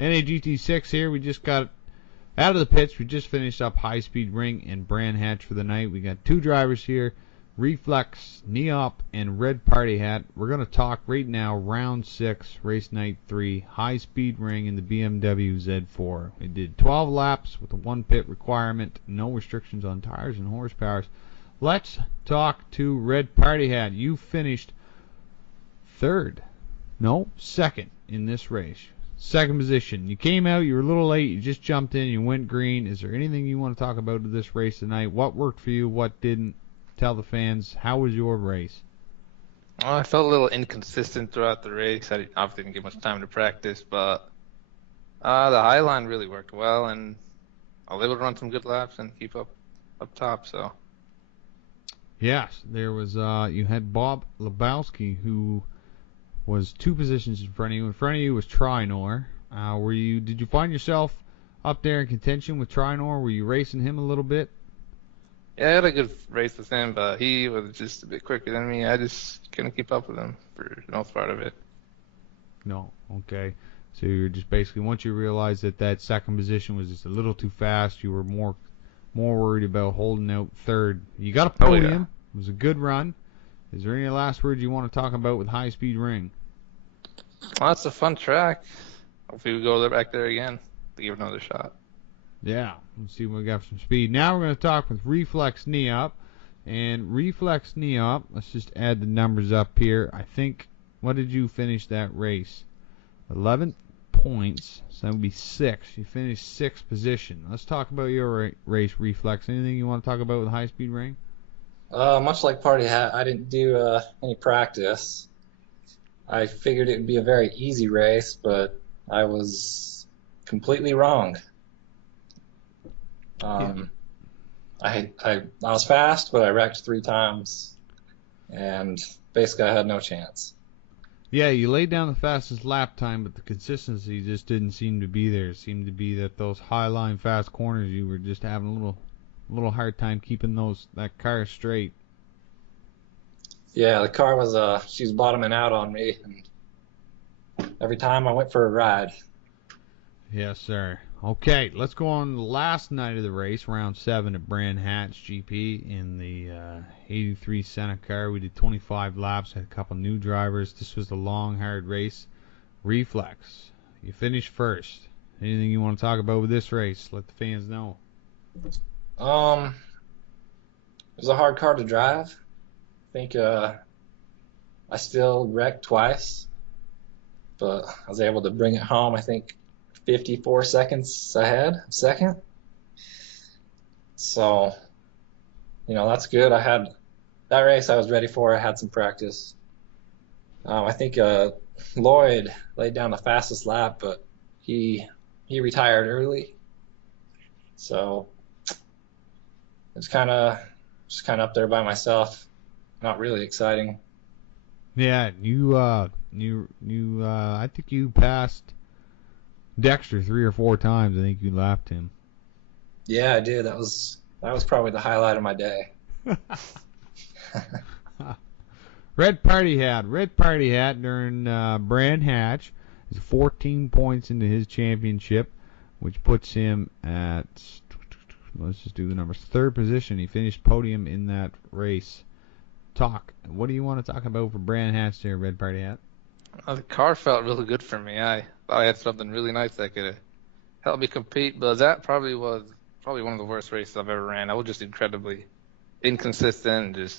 NAGT6 here. We just got out of the pits. We just finished up High Speed Ring and Brand Hatch for the night. We got two drivers here, Reflex, Neop, and RedParty Hat. We're going to talk right now, round 6, race night 3, High Speed Ring in the BMW Z4. We did 12 laps with a 1 pit requirement, no restrictions on tires and horsepower. Let's talk to RedParty Hat. You finished second in this race. Second position. You came out, you were a little late, you just jumped in, you went green. Is there anything you want to talk about in this race tonight? What worked for you, what didn't? Tell the fans, how was your race? Well, I felt a little inconsistent throughout the race. I obviously didn't get much time to practice, but the high line really worked well, and I was able to run some good laps and keep up top, so. Yes, there was, you had Bob Lebowski, who was 2 positions in front of you. In front of you was Trinor. Did you find yourself up there in contention with Trinor? Were you racing him a little bit? Yeah, I had a good race with him, but he was just a bit quicker than me. I just couldn't keep up with him for the most part of it. No, okay. So you're just basically, once you realized that second position was just a little too fast, you were more worried about holding out third. You got a podium. Oh, yeah. It was a good run. Is there any last words you want to talk about with High Speed Ring? Well, it's a fun track. Hopefully we go back there again to give it another shot. Yeah, let's see if we got some speed. Now we're going to talk with Reflex Neop. And Reflex Neop, let's just add the numbers up here. I think, what did you finish that race? 11 points, so that would be 6. You finished 6th position. Let's talk about your race, Reflex. Anything you want to talk about with High Speed Ring? Much like Party Hat, I didn't do any practice. I figured it would be a very easy race, but I was completely wrong. I was fast, but I wrecked 3 times, and basically I had no chance. Yeah, you laid down the fastest lap time, but the consistency just didn't seem to be there. It seemed to be that those high line fast corners, you were just having a little hard time keeping that car straight. Yeah, the car was she was bottoming out on me, and every time I went for a ride. Yes, sir. Okay, let's go on the last night of the race, round 7 at Brand Hatch GP in the 83 Senna car. We did 25 laps, had a couple new drivers. This was a long, hard race. Reflex, you finished first. Anything you want to talk about with this race? Let the fans know. It was a hard car to drive. I think I still wrecked twice, but I was able to bring it home, I think, 54 seconds ahead of second. So, that's good. I had that race I was ready for. I had some practice. I think Lloyd laid down the fastest lap, but he retired early. So it's kind of up there by myself. Not really exciting. Yeah, I think you passed Dexter 3 or 4 times. I think you lapped him. Yeah, I did. That was probably the highlight of my day. RedParty Hat during Brand Hatch is 14 points into his championship, which puts him at, let's just do the numbers, 3rd position. He finished podium in that race. What do you want to talk about for Brand Hatch there, RedParty Hat? The car felt really good for me. I thought I had something really nice that could help me compete, but that probably was one of the worst races I've ever ran. I was just incredibly inconsistent and just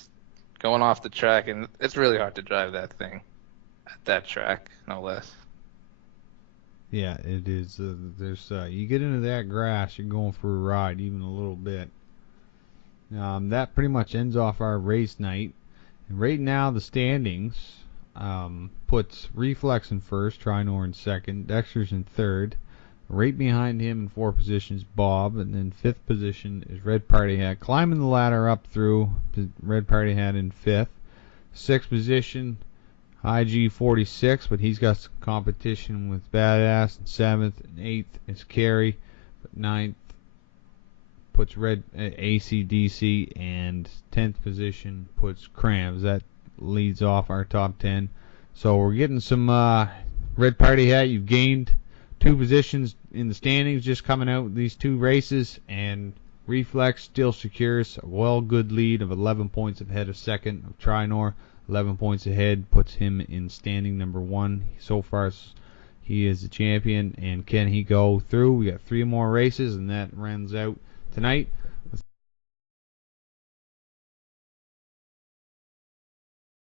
going off the track, and it's really hard to drive that thing at that track, no less. Yeah, it is. You get into that grass, you're going for a ride, even a little bit. That pretty much ends off our race night. And right now, the standings puts Reflex in first, Trinor in second, Dexter's in third. Right behind him in 4 positions, Bob, and then 5th position is RedParty Hat. Climbing the ladder up through RedParty Hat in 5th. 6th position, IG46, but he's got some competition with Badass. And 7th and 8th is Carey, but 9th puts ACDC, and 10th position puts Crams. That leads off our top 10. So we're getting some RedParty Hat. You've gained two positions in the standings just coming out these two races, and Reflex still secures a good lead of 11 points ahead of second of Trinor. 11 points ahead puts him in standing number 1. So far, he is the champion, and can he go through? We got 3 more races, and that runs out tonight.